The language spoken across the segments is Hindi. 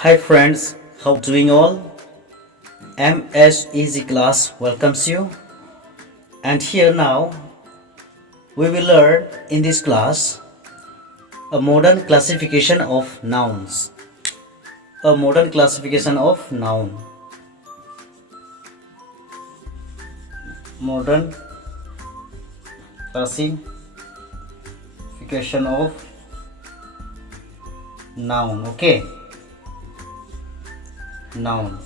Hi friends, how doing all? MS Easy Class welcomes you. And here now we will learn in this class a modern classification of nouns. A modern classification of noun. Modern classification of noun. Okay. Noun.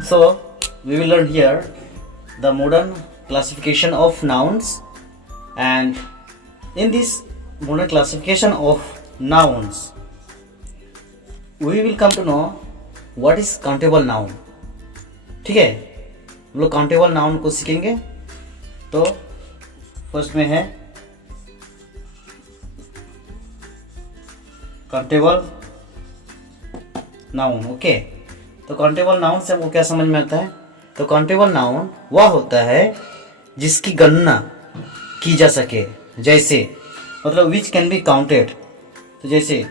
So we will learn here the modern classification of nouns, and in this modern classification of nouns we will come to know what is countable noun. ठीक है, हम लोग काउंटेबल नाउन को सीखेंगे. तो फर्स्ट में है काउंटेबल नाउन. ओके, तो काउंटेबल नाउन से हमको क्या समझ में आता है? तो काउंटेबल नाउन वह होता है जिसकी गणना की जा सके. जैसे मतलब विच कैन बी काउंटेड. तो जैसे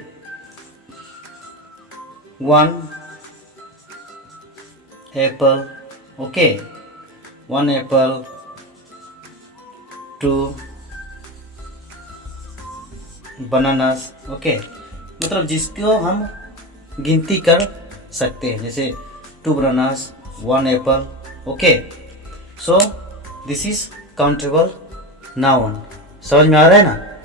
1 Apple. Okay, 1 Apple, 2 bananas. Okay, मतलब जिसको हम गिनती कर सकते हैं. जैसे 2 bananas, 1 Apple. Okay, so this is countable noun. समझ में आ रहा है ना?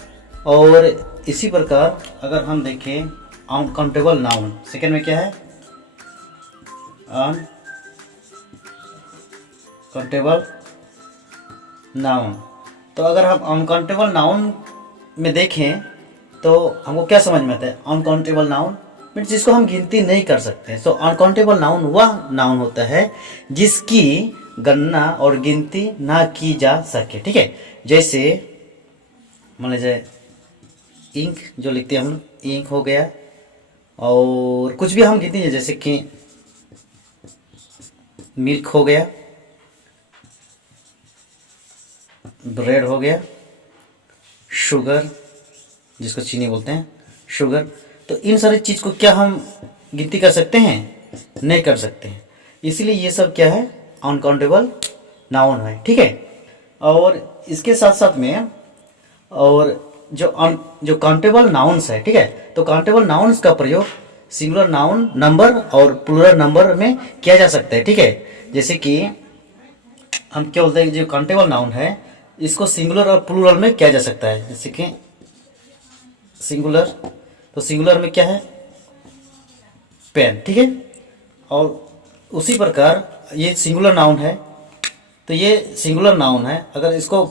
और इसी प्रकार अगर हम देखें अनकाउंटेबल नाउन, सेकेंड में क्या है? Uncountable noun. तो अगर हम अनकाउंटेबल नाउन में देखें तो हमको क्या समझ में आता है? अनकाउंटेबल नाउन मीन्स जिसको हम गिनती नहीं कर सकते. सो अनकाउंटेबल नाउन वह नाउन होता है जिसकी गणना और गिनती ना की जा सके. ठीक है, जैसे मान लीजिए इंक जो लिखते हैं हम लोग, इंक हो गया. और कुछ भी हम गिनती है, जैसे कि मिल्क हो गया, ब्रेड हो गया, शुगर जिसको चीनी बोलते हैं, शुगर. तो इन सारी चीज़ को क्या हम गिनती कर सकते हैं? नहीं कर सकते हैं. इसीलिए ये सब क्या है? अनकाउंटेबल नाउन है. ठीक है, और इसके साथ साथ में और जो काउंटेबल नाउन्स है, ठीक है, तो काउंटेबल नाउन्स का प्रयोग सिंगुलर नाउन नंबर और प्लूरल नंबर में किया जा सकता है. ठीक है, जैसे कि हम क्या बोलते हैं, जो काउंटेबल नाउन है इसको सिंगुलर और प्लूरल में किया जा सकता है. जैसे कि सिंगुलर, तो सिंगुलर में क्या है? पेन. ठीक है, और उसी प्रकार ये सिंगुलर नाउन है, तो ये सिंगुलर नाउन है. अगर इसको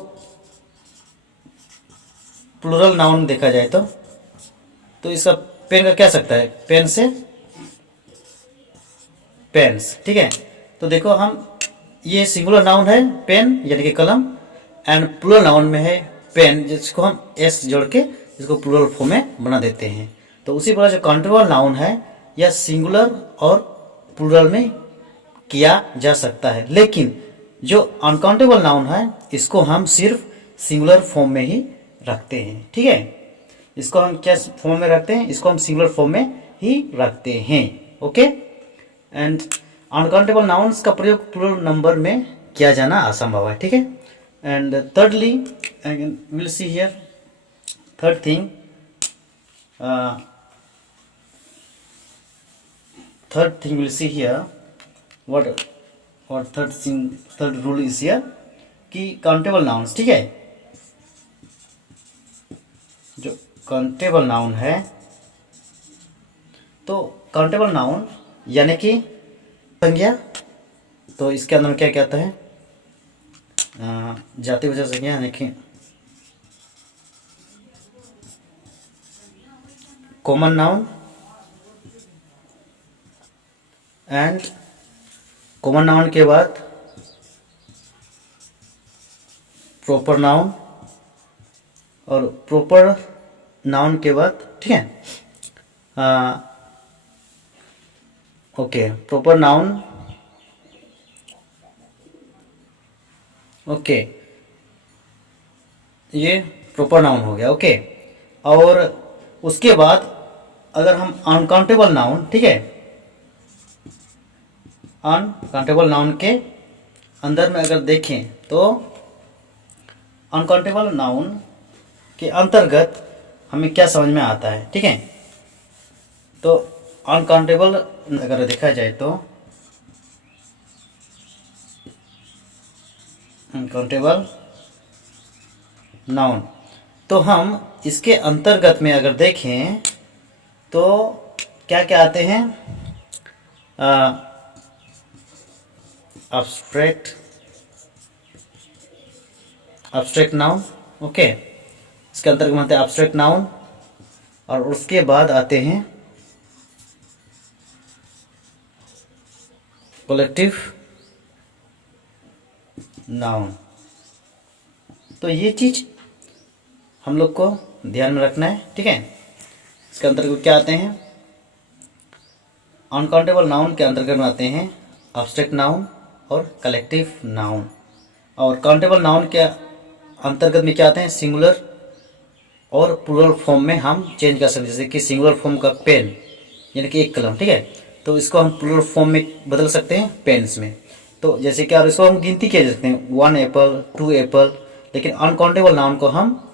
प्लूरल नाउन देखा जाए तो इसका पेन का क्या सकता है? पेन से पेन्स. ठीक है, तो देखो हम ये सिंगुलर नाउन है पेन यानी कि कलम, एंड प्लूरल नाउन में है पेन, जिसको हम एस जोड़ के इसको प्लूरल फॉर्म में बना देते हैं. तो उसी प्रकार जो काउंटेबल नाउन है यह सिंगुलर और प्लूरल में किया जा सकता है. लेकिन जो अनकाउंटेबल नाउन है इसको हम सिर्फ सिंगुलर फॉर्म में ही रखते हैं. ठीक है, इसको हम क्या फॉर्म में रखते हैं? इसको हम सिंगुलर फॉर्म में ही रखते हैं. ओके, एंड अनकाउंटेबल नाउन्स का प्रयोग प्लूरल नंबर में किया जाना असंभव है. ठीक है, and thirdly we'll see here third thing, we'll see here what third rule is here कि काउंटेबल नाउन्स. ठीक है, जो काउंटेबल नाउन है, तो काउंटेबल नाउन यानी कि संज्ञा. तो इसके अंदर क्या क्या आता है? जातिवाचक संज्ञा यानी कि common noun, and common noun के बाद प्रॉपर नाउन, और प्रॉपर नाउन के बाद, ठीक है, ओके, प्रॉपर नाउन. ओके, ये प्रॉपर नाउन हो गया. ओके, और उसके बाद अगर हम अनकाउंटेबल नाउन, ठीक है, अनकाउंटेबल नाउन के अंदर में अगर देखें तो अनकाउंटेबल नाउन के अंतर्गत हमें क्या समझ में आता है, ठीक है। तो अनकाउंटेबल अगर देखा जाए तो अनकाउंटेबल नाउन, तो हम इसके अंतर्गत में अगर देखें तो क्या क्या आते हैं, एब्स्ट्रैक्ट नाउन, ओके, इसके अंतर्गत में आते हैं एब्स्ट्रैक्ट नाउन, और उसके बाद आते हैं कलेक्टिव नाउन। तो ये चीज हम लोग को ध्यान में रखना है, ठीक है। इसके अंतर्गत क्या आते हैं, अनकाउंटेबल नाउन के अंतर्गत में आते हैं एब्स्ट्रैक्ट नाउन और कलेक्टिव नाउन, और काउंटेबल नाउन के अंतर्गत में क्या आते हैं, सिंगुलर और प्लूरल फॉर्म में हम चेंज कर सकते हैं। जैसे कि सिंगुलर फॉर्म का पेन यानी कि एक कलम, ठीक है, तो इसको हम प्लूरल फॉर्म में बदल सकते हैं पेन्स में। तो जैसे कि, और इसको हम गिनती किया जा सकते हैं 1 एप्पल 2 एप्पल, लेकिन अनकाउंटेबल नाउन को हम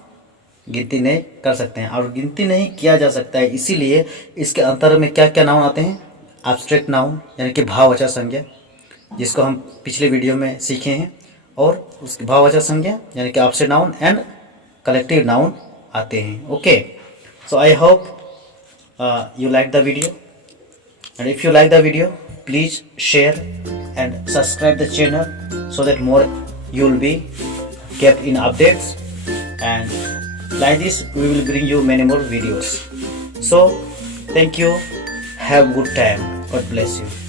गिनती नहीं कर सकते हैं, और गिनती नहीं किया जा सकता है इसीलिए इसके अंतर में क्या क्या नाउन आते हैं, एब्स्ट्रैक्ट नाउन यानी कि भाववाचक संज्ञा, जिसको हम पिछले वीडियो में सीखे हैं, और उसकी भाववाचक संज्ञा यानी कि abstract noun and collective noun आते हैं, okay. So I hope you like the video, and if you like the video please share and subscribe the channel so that more you will be kept in updates, and like this we will bring you many more videos. So thank you, have good time, God bless you.